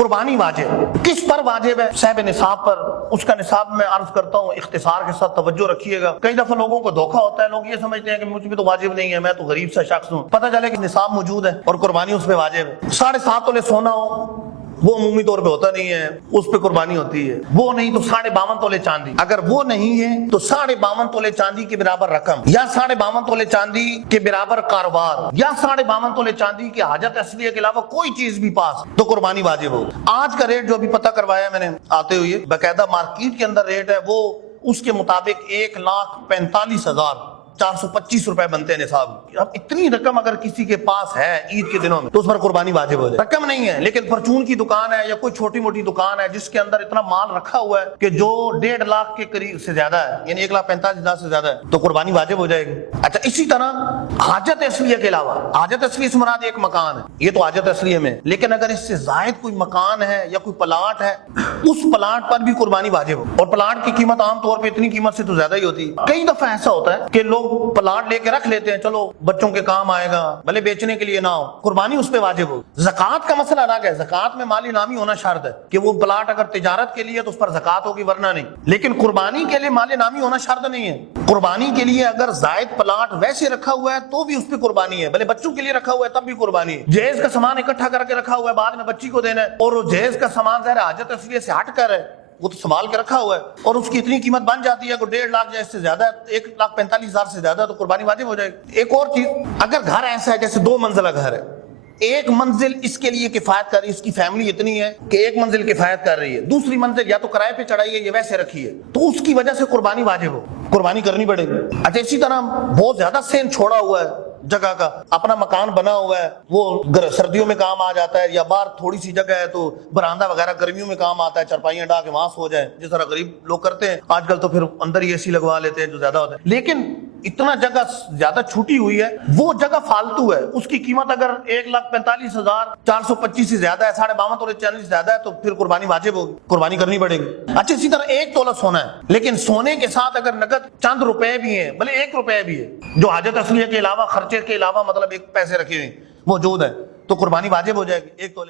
कुर्बानी वाजिब किस पर वाजिब है? साहिब निसाब पर। उसका निसाब मैं अर्ज करता हूँ, इख्तिसार के साथ तवज्जो रखिएगा। कई दफा लोगों को धोखा होता है, लोग ये समझते हैं कि मुझ पे तो वाजिब नहीं है, मैं तो गरीब सा शख्स हूँ। पता चले कि निसाब मौजूद है और कुर्बानी उस पर वाजिब है। 7.5 तोले सोना हो, वो अमूमी तौर पे होता नहीं है, उस पे कुर्बानी होती है। वो नहीं तो 52.5 तोले चांदी। अगर वो नहीं है तो 52.5 तोले चांदी के बराबर रकम, या 52.5 तोले चांदी के बराबर कारोबार, या 52.5 तोले चांदी की हाजत असलिया के अलावा कोई चीज भी पास, तो कुर्बानी वाजिब होगी। आज का रेट जो अभी पता करवाया मैंने आते हुए, बाकायदा मार्केट के अंदर रेट है, वो उसके मुताबिक 1,45,425 रुपए बनते हैं निसाब। अब इतनी रकम अगर किसी के पास है ईद के दिनों में तो उस पर कुर्बानी वाजिब हो जाए। रकम नहीं है, लेकिन परचून की दुकान है या कोई छोटी मोटी दुकान है जिसके अंदर इतना माल रखा हुआ है कि जो 1.5 लाख के करीब से ज्यादा है, यानी 1,45,000 से ज्यादा है, तो कुर्बानी वाजिब हो जाएगी। अच्छा, इसी तरह हाजत असलिया के अलावा, हाजत असली से मुराद एक मकान है, ये तो हाजत असलिया में, लेकिन अगर इससे जायद कोई मकान है या कोई प्लाट है, उस प्लाट पर भी कुर्बानी वाजिब हो। और प्लाट की कीमत आमतौर पर इतनी कीमत से तो ज्यादा ही होती है। कई दफा ऐसा होता है कि लोग प्लाट लेके रख लेते हैं, चलो बच्चों के काम आएगा, भले बेचने के लिए ना हो, कुर्बानी उस पे वाजिब हो। ज़कात का मसला अलग है, ज़कात में माल इनामी होना शर्त है कि वो प्लाट अगर तिजारत के लिए तो उस पर ज़कात होगी, वरना नहीं। लेकिन कुर्बानी के लिए माल इनामी होना शर्त नहीं है। कुर्बानी के लिए अगर जायद प्लाट वैसे रखा हुआ है तो भी उस पर कुर्बानी है, भले बच्चों के लिए रखा हुआ है तब भी कुर्बानी है। जहेज का सामान इकट्ठा करके रखा हुआ है, बाद में बच्ची को देना है, और वो जहेज का सामान ज़ाहिर हाजत असलिया से हट कर है, वो तो संभाल के रखा हुआ है, और उसकी इतनी कीमत बन जाती है कि 1.5 लाख या इससे ज्यादा, 1,45,000 से ज्यादा, तो कुर्बानी वाजिब हो जाएगी। एक और चीज, अगर घर ऐसा है जैसे 2 मंजिला घर है, एक मंजिल इसके लिए किफायत कर रही है, इसकी फैमिली इतनी है कि एक मंजिल किफायत कर रही है, दूसरी मंजिल या तो किराए पे चढ़ाई है या वैसे रखी है, तो उसकी वजह से कुर्बानी वाजिब हो, कुर्बानी करनी पड़ेगी। अच्छा, इसी तरह बहुत ज्यादा सेन छोड़ा हुआ है जगह का, अपना मकान बना हुआ है, वो सर्दियों में काम आ जाता है, या बाहर थोड़ी सी जगह है तो बरामदा वगैरह गर्मियों में काम आता है, चारपाइयां डाल के वहां सो जाए, जिस तरह गरीब लोग करते हैं आजकल, तो फिर अंदर ही एसी लगवा लेते हैं जो ज्यादा होता है। लेकिन इतना जगह ज्यादा छूटी हुई है, वो जगह फालतू है, उसकी कीमत अगर 1,45,425 से ज्यादा है, 52.5 तोले चांदी से ज्यादा है, तो फिर कुर्बानी वाजिब होगी, कुर्बानी करनी पड़ेगी। अच्छा, इसी तरह 1 तोला सोना है, लेकिन सोने के साथ अगर नकद चंद रुपए भी हैं, भले 1 रुपया भी है, जो हाजत असलिया के अलावा, खर्चे के अलावा, मतलब एक पैसे रखे हुए मौजूद है, तो कुर्बानी वाजिब हो जाएगी 1 तोले।